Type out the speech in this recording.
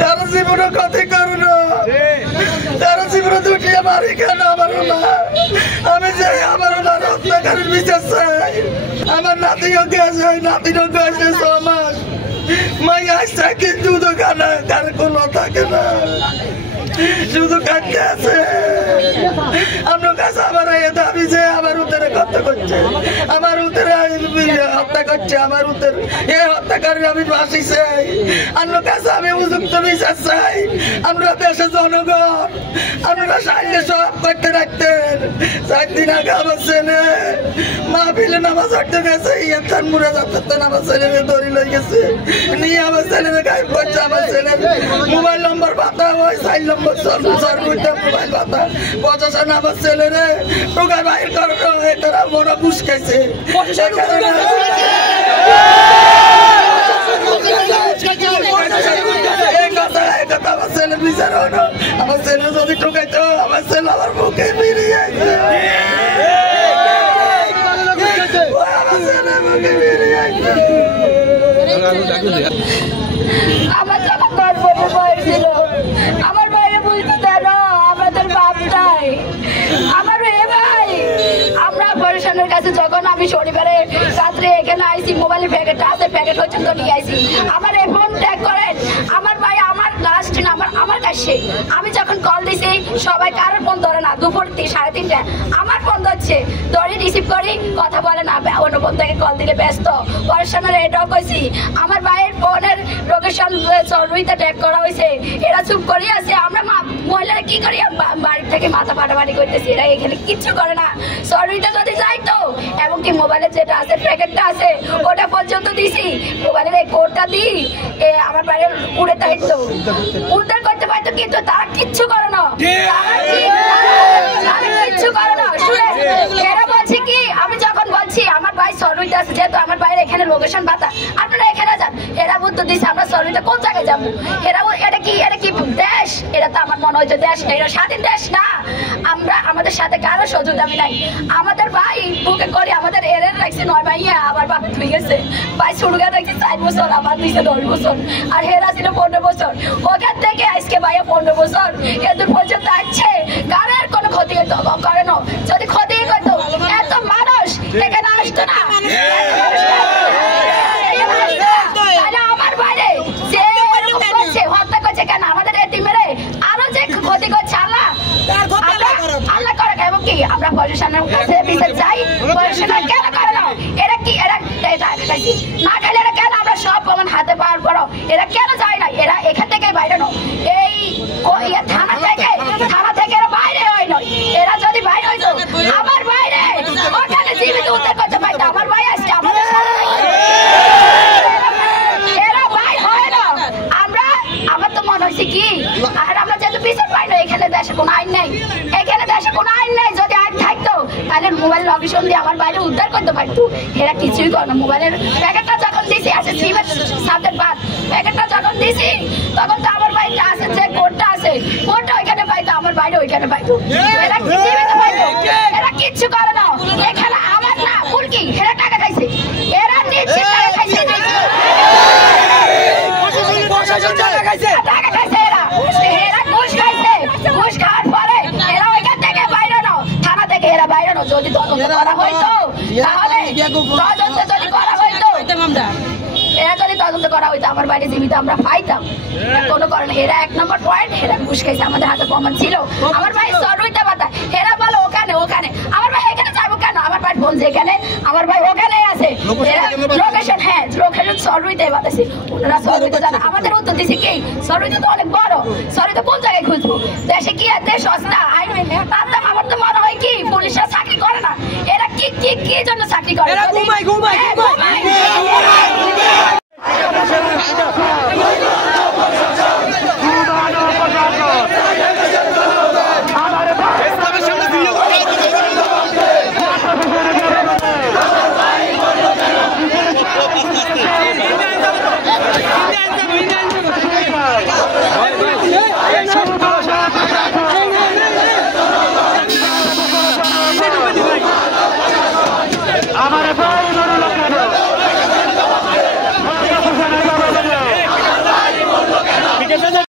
তারা জীবনে ক্ষতি করো না, তারা জীবনে দুটিয়ে মারি কেন আমারও না। আমি চাই আমারও না হত্যাকারীর বিচার চাই। আমার নাতিও গেছে, নাতিরও গেছে 6 মাস, মাইয়া আসছে কিন্তু দোকানে কার কোনো থাকে না, শুধু কাটতে আছে। আপনার কাছে আমার এই দাবি যে আমার উত্তরে হত্যা করছে, আমার উত্তরে হত্যা করছে, আমার উত্তর এই হত্যাকারী আমি ফাঁসি চাই। আপনার কাছে আমি উপযুক্ত বিচার চাই। আমরা দেশের জনগণ, আপনারা সাইডে সব করতে রাখতেন। 4 দিন আগে আমার ছেলে মাহফিলে নামাজ পড়তে গেছে, ইয়ার মুড়ে যাচ্ছে, আমার ছেলেকে দড়ি লই গেছে, নিয়ে আমার ছেলেকে গায়েব করছে। আমার ছেলের মোবাইল নম্বর পাতা হয়, 4 নম্বর মোবাইল পাতা প্রশাসন আমার ছেলেরে টোকা বাইর করে তারা মনে ঘুষ খাইছে। আমার ছেলের বিচার হলো, আমার ছেলে যদি ঠোকাইতো আমার ছেলে আমার মুখে বেরিয়ে আসতো, আমার ছেলে মুখে বেরিয়ে আসতো। আমার যখন গর্ভবতী হয়েছিল আমার বাইরে বুঝতে দেয় না, আমাদের বাপ নাই। আমার ভাই আমরা পরেশানের কাছে যখন আমি শনিবারে রাত্রে এখানে আইসি, মোবাইলের প্যাকেট আছে, প্যাকেট পর্যন্ত নিয়ে আইসি। আমার এই ফোন ট্যাগ করেন, আমার ভাই আমার লাস্ট নাম্বার আমার কাছে। আমি যখন কল দিছি সবাই কারোর ফোন ধরে না, দুপুর 3:30 আমার ফোন ধরছে, ধরে রিসিভ করি, কথা বলে না, অন্য ফোন থেকে কল দিলে ব্যস্ত। পরেশানের এটাও কইছি আমার ভাইয়ের ফোনের লোকেশন সরুইতে ট্যাগ করা হয়েছে, এরা চুপ করে আছে। আমরা মহিলারা কি করি, বাড়ি থেকে মাথা ফাটাফাটি করতেছি, এরা এখানে কিচ্ছু করে না। সরুইতে যদি যাইতো, এমনকি মোবাইলের যেটা আছে প্যাকেটটা আছে ওটা পর্যন্ত দিছি, মোবাইলের এই কোডটা দিই আমার বাইরে উড়ে থাকতো, উদ্ধার করতে পারতো, কিন্তু তারা কিচ্ছু করে না, কিচ্ছু করে না। শুনে এরা বলছে কি, আমি যখন বলছি আমার ভাই সরুইতে আছে, যেহেতু আমার বাইরে এখানে লোকেশন পাতা, আপনারা এখানে যান, এরা উত্তর দিচ্ছে আমরা সরুইতে কোন জায়গায় যাবো। এরা এটা কি দেশ? এটা তো আমার মনে হচ্ছে দেশ না, এটা স্বাধীন দেশ না। আমরা আমাদের সাথে কারো সহযোগ দাবি নাই। আমাদের ভাই বুকে করে আমাদের এরের রাখছে 9 ভাইয়া, আমার বাপ ধুই গেছে, ভাই সুড়গা রাখছে 4 বছর, আমার দিছে 10 বছর, আর হেরা ছিল 15 বছর। ওখান থেকে আজকে ভাইয়া 15 বছর এদের পর্যন্ত আসছে, কারের কোনো ক্ষতি করে না। যদি ক্ষতি করতো এত মানুষ এখানে আসতো না। আমার বাইরে যে হত্যা করছে কেন, আমাদের এই টিমেরে আরো যে ক্ষতি করছে আল্লাহ করে। এবং কি আমরা প্রশাসনের কাছে বিচার চাই, প্রশাসন কেন করে না? এরা কি এরা না খেলে এরা কেন, আমরা সব প্রমাণ হাতে পাওয়ার পরও এরা কেন যায় না? এরা এখান থেকে বাইরে নয়, এই থানা থেকে এরা বাইরে হয় নয়। এরা যদি বাইরে হইতো আমার বাইরে ওখানে জীবিত উদ্ধার করতে পারতো। আমার ভাই আসছে আমাদের সাথে, এরা ভাই হয় না। আমার তো মনে হয়েছে কি, আর আমরা যেহেতু বিচার পাই না, এখানে দেশে কোনো আইন নেই, এখানে দেশে কোনো আইন নেই। যদি আইন থাকতো তাহলে মোবাইল লোকেশন দিয়ে আমার বাইরে উদ্ধার করতে পারতো। এরা কিছুই করে না। মোবাইলের প্যাকেটটা যখন দিছি আছে, সিমের সাবজেক্ট বাদ, প্যাকেটটা যখন দিছি তখন তো আমার বাইরে আছে, যে কোডটা আছে কোডটা ওইখানে পাইতো, আমার বাইরে ওইখানে পাইতো। এরা কিছুই পাইতো, এরা কিচ্ছু করে না। এখানে আমার না ভুল কি, এরা টাকা খাইছে, এরা নিচ্ছে টাকা খাইছে, টাকা খাইছে, এরা ঘুষ খাইছে, ঘুষ খাওয়ার পরে এরা ওইখান থেকে বাইরে নাও, থানা থেকে এরা বাইরে নাও। যদি তদন্ত করা হইতো, তাহলে তদন্ত যদি করা হইতো, এরা যদি তদন্ত করা হইতো আমার বাইরে জীবিত আমরা পাইতাম। কোনো কারণে এরা 1 নম্বর পয়েন্ট, এরা ঘুষ খাইছে, আমাদের হাতে প্রমাণ ছিল। আমার ভাই সরুইতে পাতা, এরা বলো ওখানে, আমার ভাই এখানে যাবো কেন? আমার ভাই ফোন যেখানে, আমার ভাই ওখানে আছে লোকেশন, হ্যাঁ লোকেশন সরুইতে বাতাসি, ওনারা সরুইতে জানা। আমাদের উত্তর দিছে কি, সরুইতে তো অনেক বড়, সরুইতে কোন জায়গায় খুঁজবো? দেশে কি আর দেশ সস্তা আইন পারতাম। আমার তো মনে হয় কি পুলিশরা চাকরি করে না, এরা কি জন্য চাকরি করে? আমার গেছে